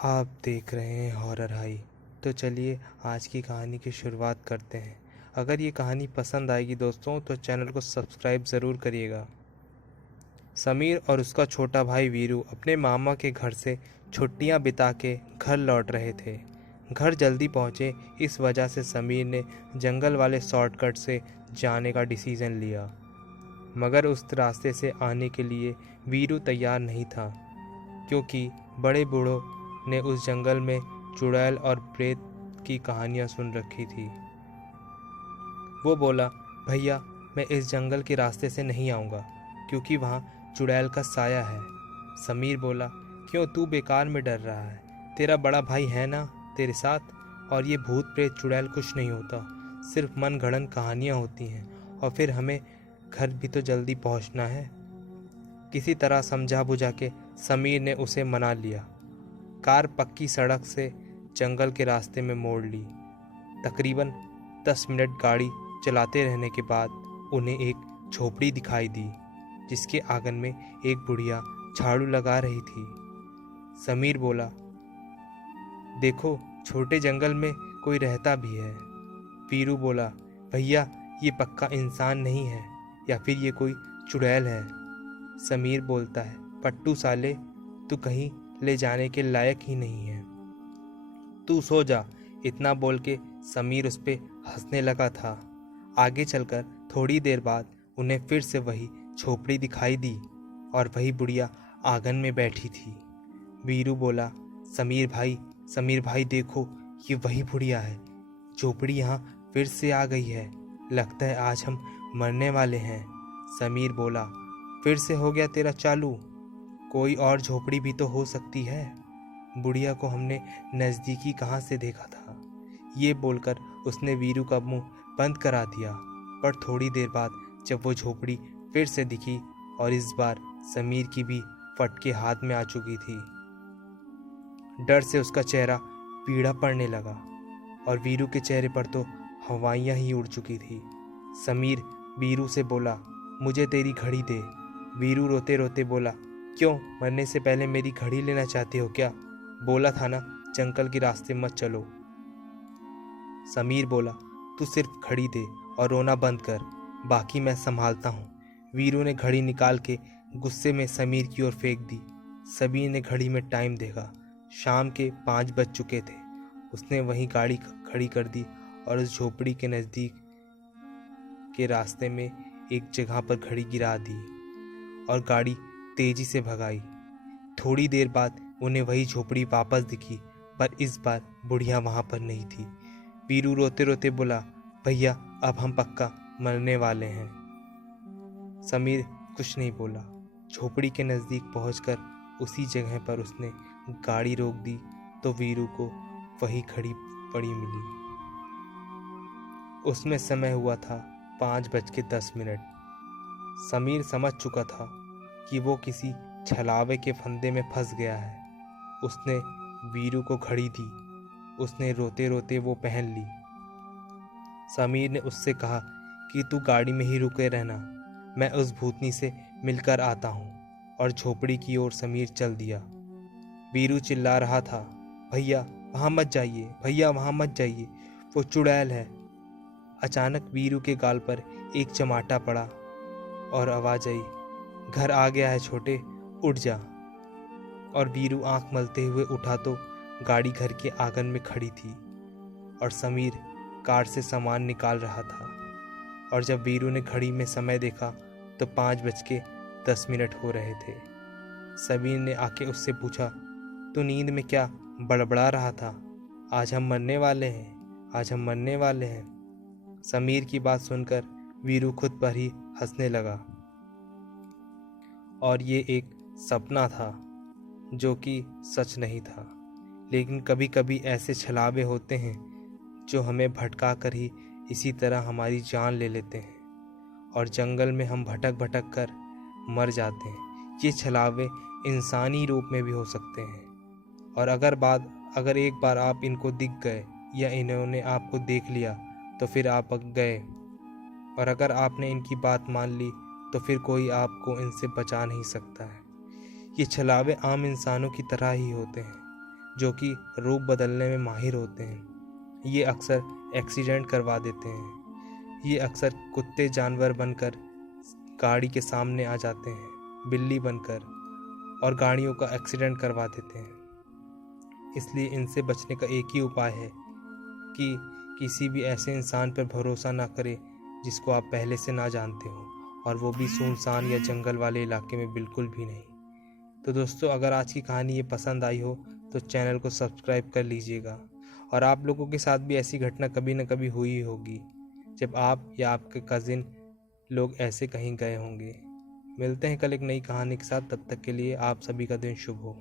आप देख रहे हैं हॉरर हाई। तो चलिए आज की कहानी की शुरुआत करते हैं। अगर ये कहानी पसंद आएगी दोस्तों तो चैनल को सब्सक्राइब ज़रूर करिएगा। समीर और उसका छोटा भाई वीरू अपने मामा के घर से छुट्टियां बिता के घर लौट रहे थे। घर जल्दी पहुंचे, इस वजह से समीर ने जंगल वाले शॉर्टकट से जाने का डिसीज़न लिया। मगर उस रास्ते से आने के लिए वीरू तैयार नहीं था, क्योंकि बड़े बूढ़ों ने उस जंगल में चुड़ैल और प्रेत की कहानियां सुन रखी थी। वो बोला, भैया मैं इस जंगल के रास्ते से नहीं आऊँगा, क्योंकि वहाँ चुड़ैल का साया है। समीर बोला, क्यों तू बेकार में डर रहा है? तेरा बड़ा भाई है ना तेरे साथ, और ये भूत प्रेत चुड़ैल कुछ नहीं होता, सिर्फ मन गढ़ंत कहानियाँ होती हैं। और फिर हमें घर भी तो जल्दी पहुँचना है। किसी तरह समझा बुझा के समीर ने उसे मना लिया। कार पक्की सड़क से जंगल के रास्ते में मोड़ ली। तकरीबन 10 मिनट गाड़ी चलाते रहने के बाद उन्हें एक झोपड़ी दिखाई दी, जिसके आंगन में एक बुढ़िया झाड़ू लगा रही थी। समीर बोला, देखो छोटे जंगल में कोई रहता भी है। वीरू बोला, भैया ये पक्का इंसान नहीं है, या फिर ये कोई चुड़ैल है। समीर बोलता है, पट्टू साले, तू कहीं ले जाने के लायक ही नहीं है, तू सो जा। इतना बोल के समीर उस पे हंसने लगा था। आगे चलकर थोड़ी देर बाद उन्हें फिर से वही झोपड़ी दिखाई दी और वही बुढ़िया आंगन में बैठी थी। वीरू बोला, समीर भाई देखो, ये वही बुढ़िया है। झोपड़ी यहाँ फिर से आ गई है, लगता है आज हम मरने वाले हैं। समीर बोला, फिर से हो गया तेरा चालू? कोई और झोपड़ी भी तो हो सकती है। बुढ़िया को हमने नज़दीकी कहाँ से देखा था। ये बोलकर उसने वीरू का मुंह बंद करा दिया। पर थोड़ी देर बाद जब वो झोपड़ी फिर से दिखी, और इस बार समीर की भी फटके हाथ में आ चुकी थी। डर से उसका चेहरा पीला पड़ने लगा, और वीरू के चेहरे पर तो हवाइयाँ ही उड़ चुकी थी। समीर वीरू से बोला, मुझे तेरी घड़ी दे। वीरू रोते रोते बोला, क्यों, मरने से पहले मेरी घड़ी लेना चाहते हो क्या? बोला था ना जंगल के रास्ते मत चलो। समीर बोला, तू सिर्फ घड़ी दे और रोना बंद कर, बाकी मैं संभालता हूँ। वीरू ने घड़ी निकाल के गुस्से में समीर की ओर फेंक दी। समीर ने घड़ी में टाइम देखा, शाम के 5 बज चुके थे। उसने वहीं गाड़ी खड़ी कर दी और उस झोपड़ी के नज़दीक के रास्ते में एक जगह पर घड़ी गिरा दी और गाड़ी तेजी से भगाई। थोड़ी देर बाद उन्हें वही झोपड़ी वापस दिखी, पर इस बार बुढ़िया वहां पर नहीं थी। वीरू रोते रोते बोला, भैया अब हम पक्का मरने वाले हैं। समीर कुछ नहीं बोला। झोपड़ी के नज़दीक पहुंचकर उसी जगह पर उसने गाड़ी रोक दी तो वीरू को वही घड़ी पड़ी मिली। उसमें समय हुआ था 5:10। समीर समझ चुका था कि वो किसी छलावे के फंदे में फंस गया है। उसने वीरू को घड़ी दी। उसने रोते रोते वो पहन ली। समीर ने उससे कहा कि तू गाड़ी में ही रुके रहना, मैं उस भूतनी से मिलकर आता हूँ, और झोपड़ी की ओर समीर चल दिया। वीरू चिल्ला रहा था, भैया वहाँ मत जाइए, भैया वहाँ मत जाइए, वो चुड़ैल है। अचानक वीरू के गाल पर एक चमाटा पड़ा और आवाज़ आई, घर आ गया है छोटे, उठ जा। और वीरू आंख मलते हुए उठा तो गाड़ी घर के आंगन में खड़ी थी और समीर कार से सामान निकाल रहा था। और जब वीरू ने घड़ी में समय देखा तो 5:10 हो रहे थे। समीर ने आके उससे पूछा, तू नींद में क्या बड़बड़ा रहा था? आज हम मरने वाले हैं, आज हम मरने वाले हैं। समीर की बात सुनकर वीरू खुद पर ही हंसने लगा। और ये एक सपना था जो कि सच नहीं था। लेकिन कभी कभी ऐसे छलावे होते हैं जो हमें भटका कर ही इसी तरह हमारी जान ले लेते हैं, और जंगल में हम भटक भटक कर मर जाते हैं। ये छलावे इंसानी रूप में भी हो सकते हैं। और अगर एक बार आप इनको दिख गए या इन्होंने आपको देख लिया तो फिर आप गए, और अगर आपने इनकी बात मान ली तो फिर कोई आपको इनसे बचा नहीं सकता है। ये छलावे आम इंसानों की तरह ही होते हैं, जो कि रूप बदलने में माहिर होते हैं। ये अक्सर एक्सीडेंट करवा देते हैं। ये अक्सर कुत्ते जानवर बनकर गाड़ी के सामने आ जाते हैं, बिल्ली बनकर, और गाड़ियों का एक्सीडेंट करवा देते हैं। इसलिए इनसे बचने का एक ही उपाय है कि किसी भी ऐसे इंसान पर भरोसा ना करें जिसको आप पहले से ना जानते हो, और वो भी सुनसान या जंगल वाले इलाके में बिल्कुल भी नहीं। तो दोस्तों, अगर आज की कहानी ये पसंद आई हो तो चैनल को सब्सक्राइब कर लीजिएगा। और आप लोगों के साथ भी ऐसी घटना कभी ना कभी हुई होगी जब आप या आपके कज़िन लोग ऐसे कहीं गए होंगे। मिलते हैं कल एक नई कहानी के साथ। तब तक के लिए आप सभी का दिन शुभ हो।